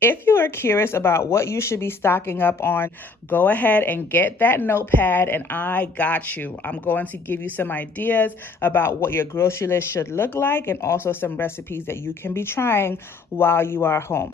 If you are curious about what you should be stocking up on, go ahead and get that notepad and I got you. I'm going to give you some ideas about what your grocery list should look like and also some recipes that you can be trying while you are home.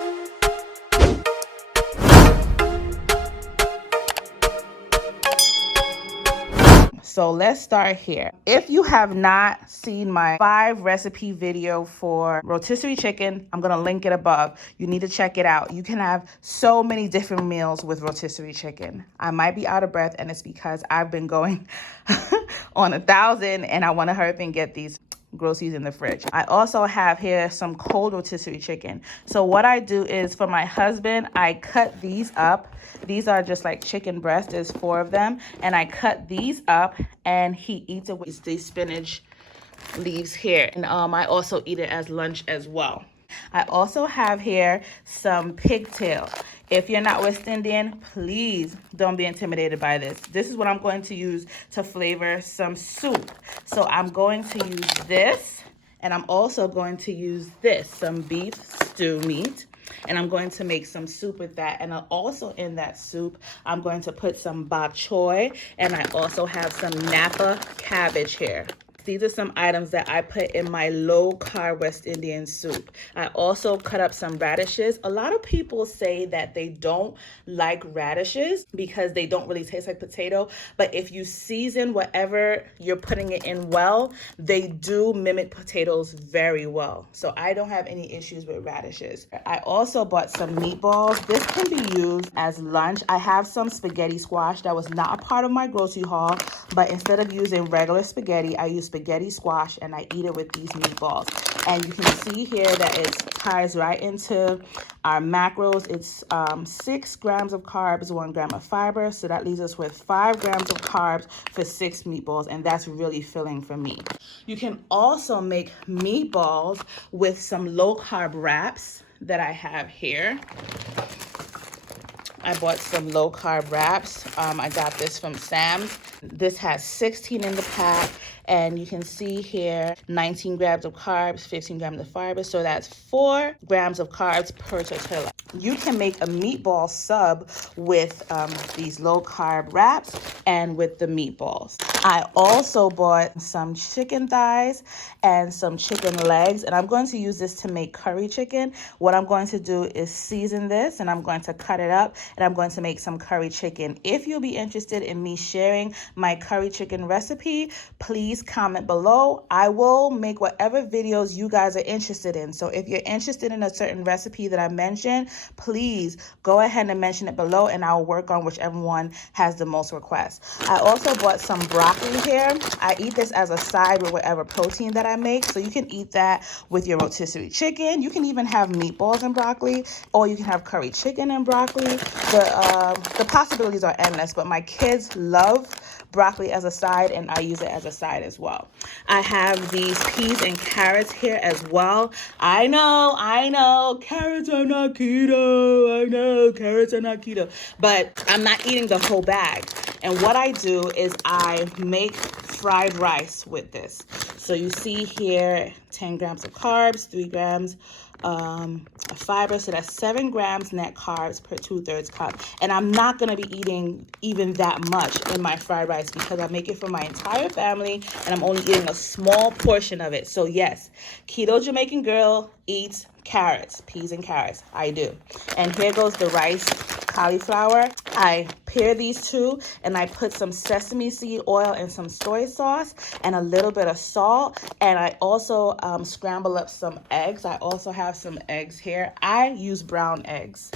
So let's start here. If you have not seen my 5 recipe video for rotisserie chicken, I'm gonna link it above. You need to check it out. You can have so many different meals with rotisserie chicken. I might be out of breath and it's because I've been going on 1,000 and I wanna hurry up and get these groceries in the fridge. I also have here some cold rotisserie chicken. So what I do is for my husband, I cut these up. These are just like chicken breast. There's 4 of them. And I cut these up and he eats it with these spinach leaves here. And I also eat it as lunch as well. I also have here some pigtail. If you're not West Indian, please don't be intimidated by this. This is what I'm going to use to flavor some soup. So I'm going to use this, and I'm also going to use this, some beef stew meat. And I'm going to make some soup with that. And also in that soup, I'm going to put some bok choy, and I also have some Napa cabbage here. These are some items that I put in my low-carb West Indian soup. I also cut up some radishes. A lot of people say that they don't like radishes because they don't really taste like potato. But if you season whatever you're putting it in well, they do mimic potatoes very well. So I don't have any issues with radishes. I also bought some meatballs. This can be used as lunch. I have some spaghetti squash that was not a part of my grocery haul, but instead of using regular spaghetti, I use spaghetti squash and I eat it with these meatballs. And you can see here that it ties right into our macros. It's 6 grams of carbs, 1 gram of fiber. So that leaves us with 5 grams of carbs for 6 meatballs. And that's really filling for me. You can also make meatballs with some low-carb wraps that I have here. I bought some low-carb wraps. I got this from Sam's. This has 16 in the pack, and you can see here 19 grams of carbs, 15 grams of fiber, so that's 4 grams of carbs per tortilla. You can make a meatball sub with these low-carb wraps and with the meatballs. I also bought some chicken thighs and some chicken legs, and I'm going to use this to make curry chicken. What I'm going to do is season this, and I'm going to cut it up, and I'm going to make some curry chicken. If you'll be interested in me sharing my curry chicken recipe, please comment below. I will make whatever videos you guys are interested in. So if you're interested in a certain recipe that I mentioned, please go ahead and mention it below and I'll work on whichever one has the most requests. I also bought some broccoli here. I eat this as a side with whatever protein that I make. So you can eat that with your rotisserie chicken. You can even have meatballs and broccoli, or you can have curry chicken and broccoli. The possibilities are endless, but my kids love broccoli as a side and I use it as a side as well. I have these peas and carrots here as well. I know, carrots are not keto. I know, carrots are not keto, but I'm not eating the whole bag. And what I do is I make fried rice with this. So you see here, 10 grams of carbs, 3 grams of fiber, so that's 7 grams net carbs per 2/3 cup. And I'm not going to be eating even that much in my fried rice because I make it for my entire family and I'm only eating a small portion of it. So yes, keto Jamaican girl eats carrots, peas and carrots. I do. And here goes the rice cauliflower. I pair these two and I put some sesame seed oil and some soy sauce and a little bit of salt. And I also scramble up some eggs. I also have some eggs here. I use brown eggs.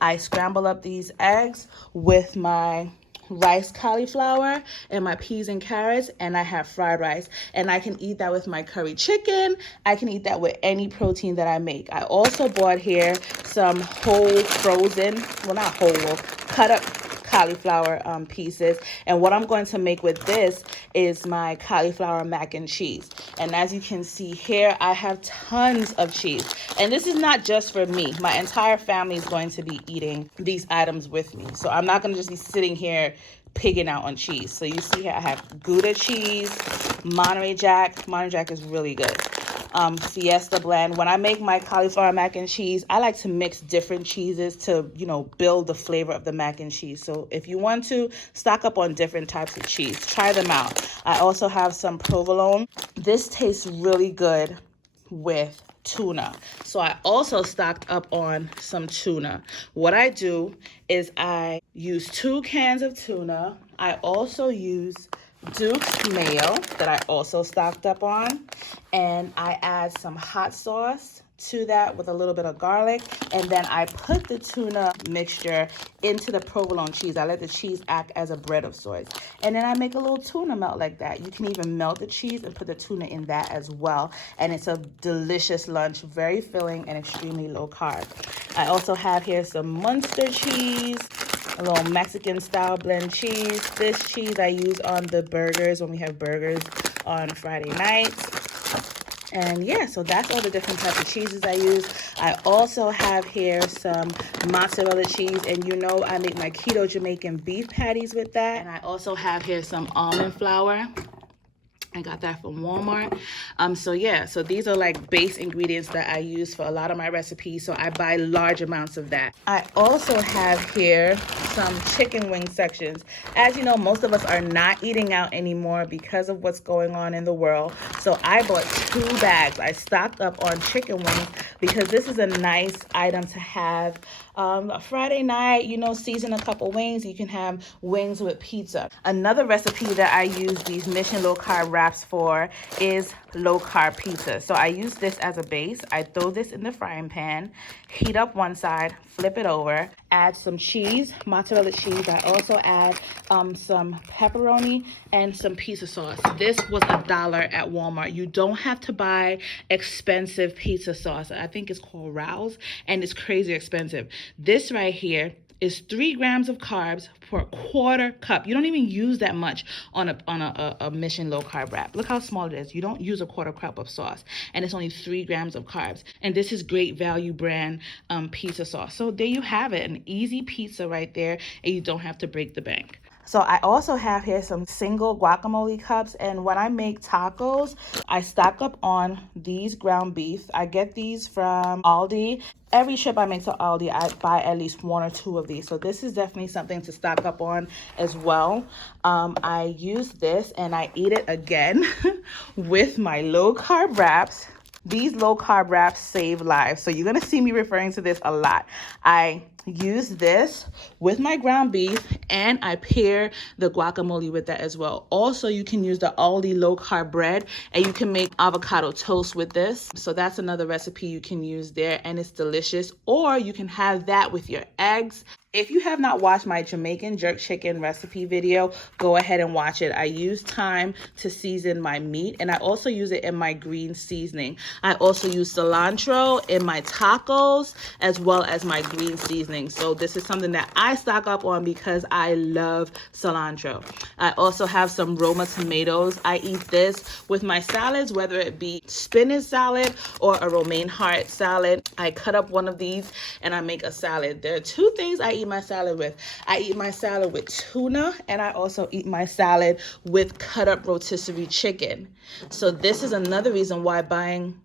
I scramble up these eggs with my rice cauliflower and my peas and carrots, and I have fried rice, and I can eat that with my curry chicken. I can eat that with any protein that I make. I also bought here some whole frozen, well, not whole, cut up cauliflower pieces, and what I'm going to make with this is my cauliflower mac and cheese. And as you can see here, I have tons of cheese, and this is not just for me. My entire family is going to be eating these items with me, so I'm not going to just be sitting here pigging out on cheese. So you see here I have Gouda cheese, Monterey Jack. Monterey Jack is really good. Fiesta blend. When I make my cauliflower mac and cheese, I like to mix different cheeses to, you know, build the flavor of the mac and cheese. So if you want to, stock up on different types of cheese. Try them out. I also have some provolone. This tastes really good with tuna. So I also stocked up on some tuna. What I do is I use 2 cans of tuna. I also use Duke's mayo that I also stocked up on, and I add some hot sauce to that with a little bit of garlic, and then I put the tuna mixture into the provolone cheese. I let the cheese act as a bread of sorts, and then I make a little tuna melt like that. You can even melt the cheese and put the tuna in that as well, and it's a delicious lunch, very filling and extremely low carb. I also have here some Munster cheese, a little Mexican style blend cheese. This cheese I use on the burgers when we have burgers on Friday nights. And yeah, so that's all the different types of cheeses I use. I also have here some mozzarella cheese, and you know I make my keto Jamaican beef patties with that. And I also have here some almond flour. I got that from Walmart. So yeah, so these are like base ingredients that I use for a lot of my recipes. So I buy large amounts of that. I also have here some chicken wing sections. As you know, most of us are not eating out anymore because of what's going on in the world. So I bought 2 bags. I stocked up on chicken wings because this is a nice item to have a Friday night, you know, season a couple wings. You can have wings with pizza. Another recipe that I use these Mission Low Carb Wraps for is Low-Carb Pizza. So I use this as a base. I throw this in the frying pan, heat up one side, flip it over, add some cheese, mozzarella cheese. I also add some pepperoni and some pizza sauce. This was $1 at Walmart. You don't have to buy expensive pizza sauce. I think it's called Rouse, and it's crazy expensive. This right here is 3 grams of carbs for a 1/4 cup. You don't even use that much on a Mission Low Carb Wrap. Look how small it is. You don't use a 1/4 cup of sauce, and it's only 3 grams of carbs. And this is great value brand pizza sauce. So there you have it, an easy pizza right there, and you don't have to break the bank. So I also have here some single guacamole cups, and when I make tacos, I stock up on these ground beef. I get these from Aldi. Every trip I make to Aldi, I buy at least 1 or 2 of these. So this is definitely something to stock up on as well. I use this and I eat it again with my low carb wraps. These low carb wraps save lives. So you're going to see me referring to this a lot. I use this with my ground beef and I pair the guacamole with that as well. Also, you can use the Aldi low carb bread and you can make avocado toast with this. So that's another recipe you can use there, and it's delicious. Or you can have that with your eggs. If you have not watched my Jamaican jerk chicken recipe video, go ahead and watch it. I use thyme to season my meat, and I also use it in my green seasoning. I also use cilantro in my tacos as well as my green seasoning. So this is something that I stock up on because I love cilantro. I also have some Roma tomatoes. I eat this with my salads, whether it be spinach salad or a romaine heart salad. I cut up one of these and I make a salad. There are 2 things I eat my salad with. I eat my salad with tuna, and I also eat my salad with cut up rotisserie chicken. So this is another reason why buying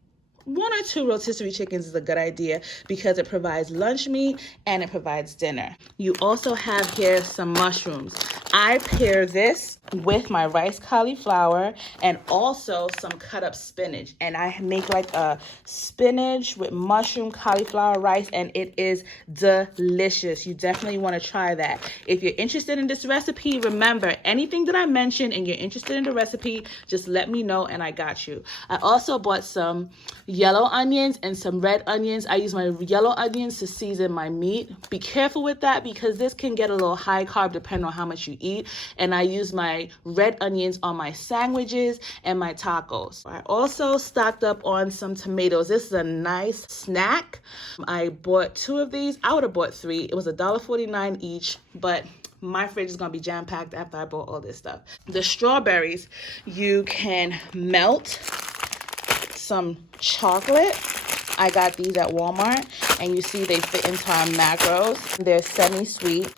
1 or 2 rotisserie chickens is a good idea, because it provides lunch meat and it provides dinner. You also have here some mushrooms. I pair this with my rice cauliflower and also some cut up spinach, and I make like a spinach with mushroom cauliflower rice, and it is delicious. You definitely want to try that. If you're interested in this recipe, remember, anything that I mentioned and you're interested in the recipe, just let me know and I got you. I also bought some yellow onions and some red onions. I use my yellow onions to season my meat. Be careful with that because this can get a little high carb depending on how much you eat. And I use my red onions on my sandwiches and my tacos. I also stocked up on some tomatoes. This is a nice snack. I bought 2 of these. I would have bought 3. It was $1.49 each, but my fridge is going to be jam-packed after I bought all this stuff. The strawberries, you can melt some chocolate. I got these at Walmart, and you see they fit into our macros. They're semi-sweet.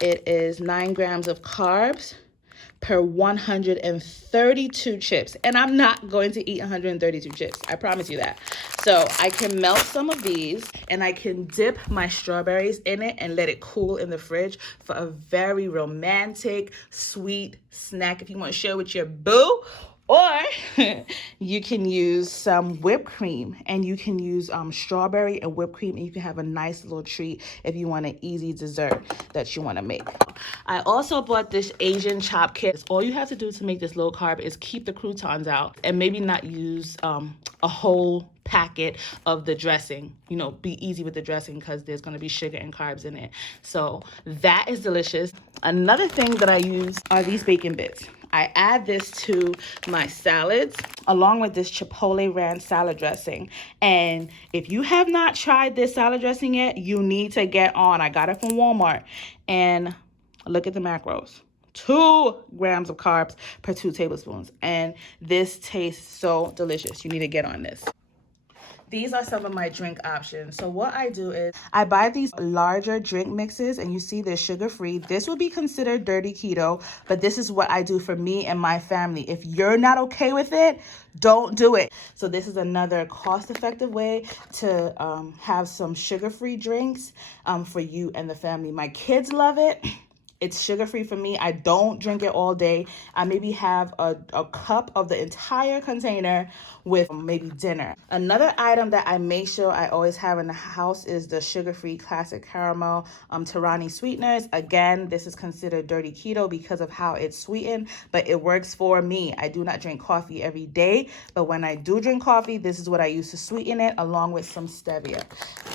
It is 9 grams of carbs per 132 chips. And I'm not going to eat 132 chips. I promise you that. So I can melt some of these and I can dip my strawberries in it and let it cool in the fridge for a very romantic, sweet snack if you want to share with your boo. Or you can use some whipped cream, and you can use strawberry and whipped cream, and you can have a nice little treat if you want an easy dessert that you want to make. I also bought this Asian chop kit. All you have to do to make this low carb is keep the croutons out and maybe not use a whole packet of the dressing. You know, be easy with the dressing because there's going to be sugar and carbs in it. So that is delicious. Another thing that I use are these bacon bits. I add this to my salads along with this Chipotle ranch salad dressing. And if you have not tried this salad dressing yet, you need to get on. I got it from Walmart. And look at the macros. 2 grams of carbs per 2 tablespoons. And this tastes so delicious. You need to get on this. These are some of my drink options. So what I do is I buy these larger drink mixes, and you see they're sugar-free. This would be considered dirty keto, but this is what I do for me and my family. If you're not okay with it, don't do it. So this is another cost-effective way to have some sugar-free drinks for you and the family. My kids love it. It's sugar-free for me. I don't drink it all day. I maybe have a cup of the entire container with maybe dinner. Another item that I make sure I always have in the house is the sugar-free classic caramel Tirani sweeteners. Again, this is considered dirty keto because of how it's sweetened, but it works for me. I do not drink coffee every day, but when I do drink coffee, this is what I use to sweeten it, along with some stevia.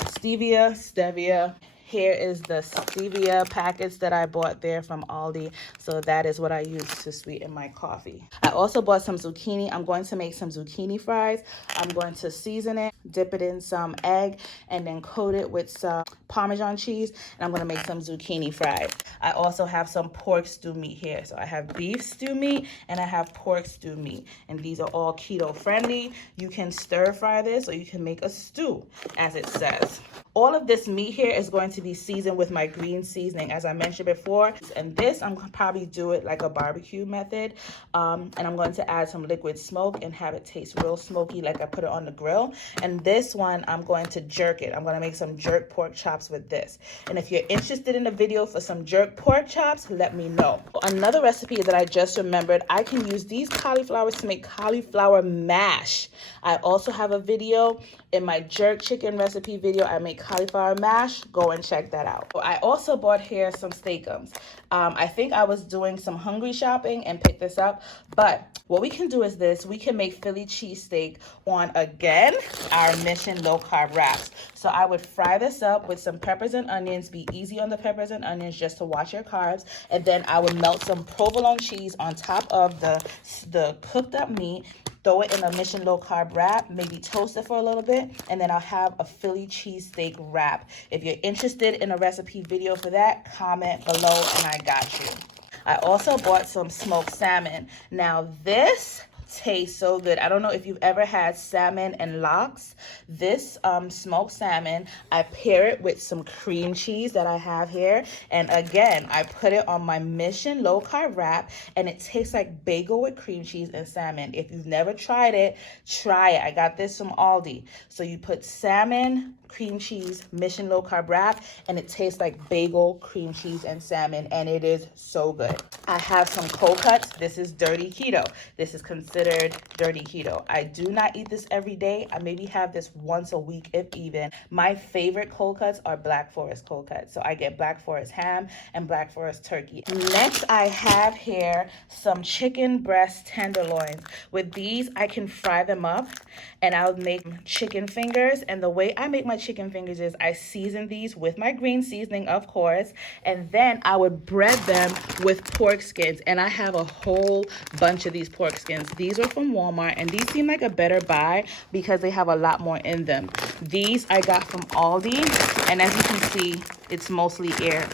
Stevia. Here is the stevia packets that I bought there from Aldi. So that is what I use to sweeten my coffee. I also bought some zucchini. I'm going to make some zucchini fries. I'm going to season it, dip it in some egg, and then coat it with some Parmesan cheese. And I'm going to make some zucchini fries. I also have some pork stew meat here. So I have beef stew meat and I have pork stew meat. And these are all keto friendly. You can stir fry this, or you can make a stew, as it says. All of this meat here is going to be seasoned with my green seasoning, as I mentioned before. And this, I'm going to probably do it like a barbecue method. And I'm going to add some liquid smoke and have it taste real smoky, like I put it on the grill. And this one, I'm going to jerk it. I'm going to make some jerk pork chops with this. And if you're interested in a video for some jerk pork chops, let me know. Another recipe that I just remembered, I can use these cauliflowers to make cauliflower mash. I also have a video in my jerk chicken recipe video. I make cauliflower mash. Go and check that out. I also bought here some steakums. I think I was doing some hungry shopping and picked this up, but what we can do is this. We can make Philly cheesesteak on, again, our Mission low-carb wraps. So I would fry this up with some peppers and onions. Be easy on the peppers and onions just to watch your carbs. And then I would melt some provolone cheese on top of the cooked up meat. Throw it in a Mission low-carb wrap, maybe toast it for a little bit, and then I'll have a Philly cheesesteak wrap. If you're interested in a recipe video for that, comment below and I got you. I also bought some smoked salmon. Now this tastes so good. I don't know if you've ever had salmon and lox. This smoked salmon, I pair it with some cream cheese that I have here. And again, I put it on my Mission low-carb wrap, and it tastes like bagel with cream cheese and salmon. If you've never tried it, try it. I got this from Aldi. So you put salmon, cream cheese, Mission low-carb wrap, and it tastes like bagel, cream cheese, and salmon, and it is so good. I have some cold cuts. This is dirty keto. This is considered dirty keto. I do not eat this every day. I maybe have this once a week, if even. My favorite cold cuts are Black Forest cold cuts. So I get Black Forest ham and Black Forest turkey. Next, I have here some chicken breast tenderloins. With these, I can fry them up, and I'll make chicken fingers. And the way I make my chicken fingers is I season these with my green seasoning, of course, and then I would bread them with pork skins. And I have a whole bunch of these pork skins. These are from Walmart, and these seem like a better buy because they have a lot more in them. These I got from Aldi, and as you can see, it's mostly air.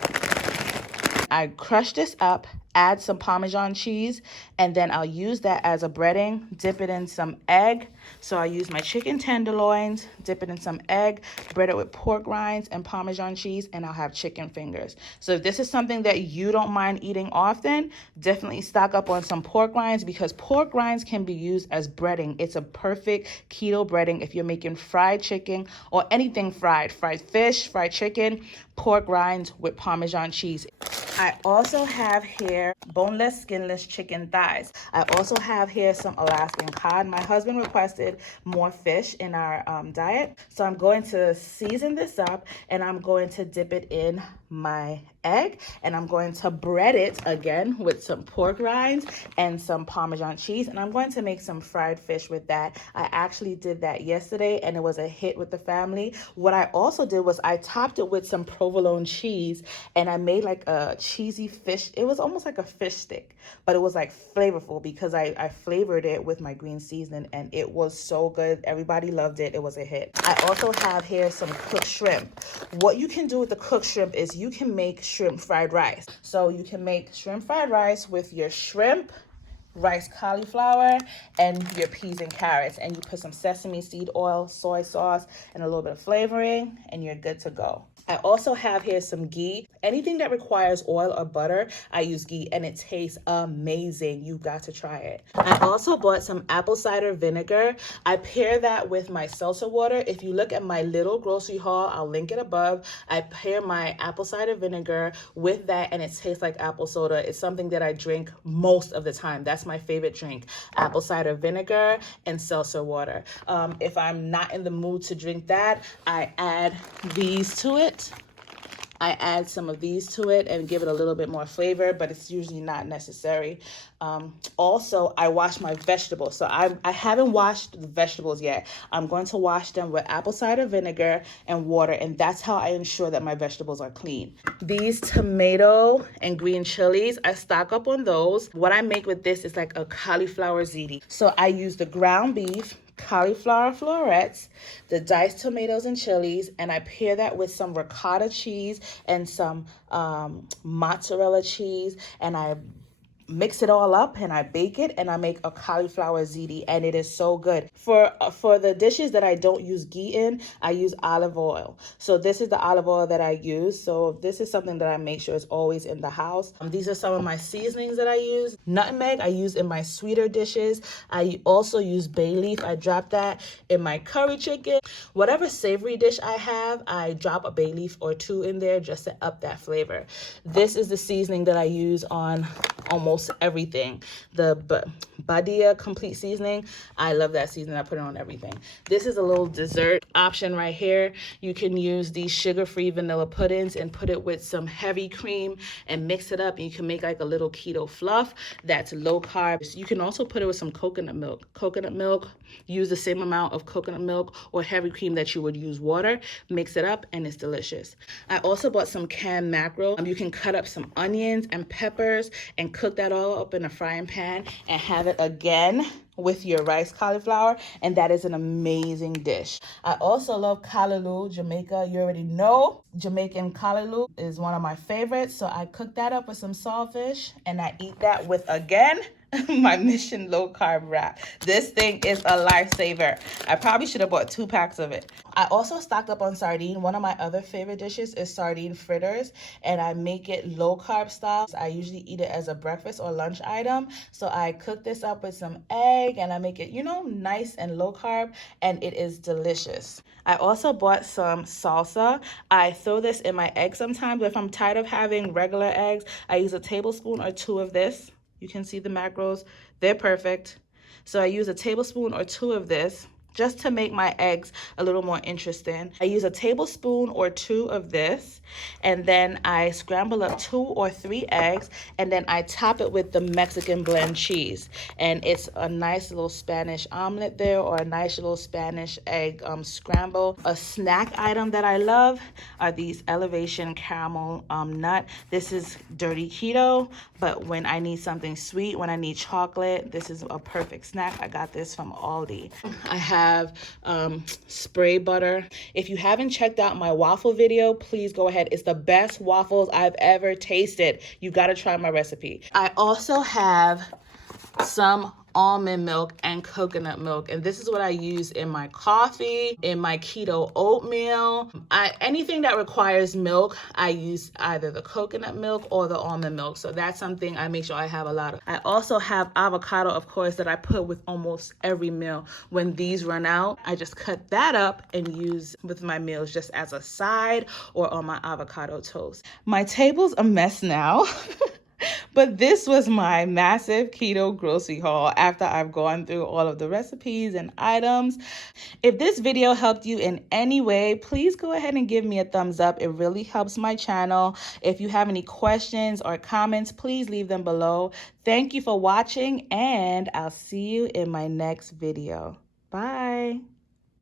I crush this up, add some Parmesan cheese, and then I'll use that as a breading, dip it in some egg. So I use my chicken tenderloins, dip it in some egg, bread it with pork rinds and Parmesan cheese, and I'll have chicken fingers. So if this is something that you don't mind eating often, definitely stock up on some pork rinds, because pork rinds can be used as breading. It's a perfect keto breading if you're making fried chicken or anything fried fish, fried chicken, pork rinds with Parmesan cheese. I also have here boneless, skinless chicken thighs. I also have here some Alaskan Cod. My husband requested more fish in our diet. So I'm going to season this up, and I'm going to dip it in my egg, and I'm going to bread it again with some pork rinds and some Parmesan cheese, and I'm going to make some fried fish with that. I actually did that yesterday, and it was a hit with the family. What I also did was I topped it with some provolone cheese, and I made like a cheesy fish. It was almost like a fish stick, but it was like flavorful because I flavored it with my green seasoning, and it was so good. Everybody loved it. It was a hit. I also have here some cooked shrimp. What you can do with the cooked shrimp is you can make shrimp fried rice. So you can make shrimp fried rice with your shrimp, rice cauliflower, and your peas and carrots, and you put some sesame seed oil, soy sauce, and a little bit of flavoring, and you're good to go. I also have here some ghee. Anything that requires oil or butter, I use ghee, and it tastes amazing. You've got to try it. I also bought some apple cider vinegar. I pair that with my seltzer water. If you look at my little grocery haul, I'll link it above. I pair my apple cider vinegar with that, and it tastes like apple soda. It's something that I drink most of the time. That's my favorite drink, apple cider vinegar and seltzer water. If I'm not in the mood to drink that, I add these to it. I add some of these to it and give it a little bit more flavor, but it's usually not necessary. Also, I wash my vegetables. So I haven't washed the vegetables yet. I'm going to wash them with apple cider vinegar and water, and that's how I ensure that my vegetables are clean. These tomato and green chilies, I stock up on those. What I make with this is like a cauliflower ziti. So I use the ground beef, cauliflower florets, the diced tomatoes and chilies, and I pair that with some ricotta cheese and some mozzarella cheese, and I mix it all up and I bake it, and I make a cauliflower ziti, and it is so good. For the dishes that I don't use ghee in, I use olive oil. So this is the olive oil that I use. So this is something that I make sure is always in the house. These are some of my seasonings that I use. Nutmeg I use in my sweeter dishes. I also use bay leaf. I drop that in my curry chicken. Whatever savory dish I have, I drop a bay leaf or two in there just to up that flavor. This is the seasoning that I use on almost everything. The Badia complete seasoning, I love that seasoning. I put it on everything. This is a little dessert option right here. You can use these sugar-free vanilla puddings and put it with some heavy cream and mix it up, and you can make like a little keto fluff that's low carb. You can also put it with some coconut milk. Use the same amount of coconut milk or heavy cream that you would use water. Mix it up, and it's delicious. I also bought some canned mackerel. You can cut up some onions and peppers and cook that all up in a frying pan and have it again with your rice cauliflower, and that is an amazing dish. I also love callaloo, Jamaica. You already know Jamaican callaloo is one of my favorites, so I cook that up with some saltfish, and I eat that with, again, my Mission Low-Carb Wrap. This thing is a lifesaver. I probably should have bought 2 packs of it. I also stocked up on sardine. One of my other favorite dishes is sardine fritters, and I make it low-carb style. I usually eat it as a breakfast or lunch item, so I cook this up with some egg, and I make it, nice and low-carb, and it is delicious. I also bought some salsa. I throw this in my egg sometimes, but if I'm tired of having regular eggs, I use a tablespoon or 2 of this. You can see the macros, they're perfect. So I use a tablespoon or 2 of this just to make my eggs a little more interesting. I use a tablespoon or 2 of this, and then I scramble up 2 or 3 eggs, and then I top it with the Mexican blend cheese. And it's a nice little Spanish omelet there, or a nice little Spanish egg scramble. A snack item that I love are these Elevation caramel nut. This is dirty keto, but when I need something sweet, when I need chocolate, this is a perfect snack. I got this from Aldi. I have have spray butter. If you haven't checked out my waffle video, please go ahead. It's the best waffles I've ever tasted. You got to try my recipe. I also have some almond milk and coconut milk, and this is what I use in my coffee, in my keto oatmeal. Anything that requires milk, I use either the coconut milk or the almond milk, so that's something I make sure I have a lot of. I also have avocado, of course, that I put with almost every meal. When these run out, I just cut that up and use with my meals just as a side or on my avocado toast. My table's a mess now. But this was my massive keto grocery haul after I've gone through all of the recipes and items. If this video helped you in any way, please go ahead and give me a thumbs up. It really helps my channel. If you have any questions or comments, please leave them below. Thank you for watching, and I'll see you in my next video. Bye.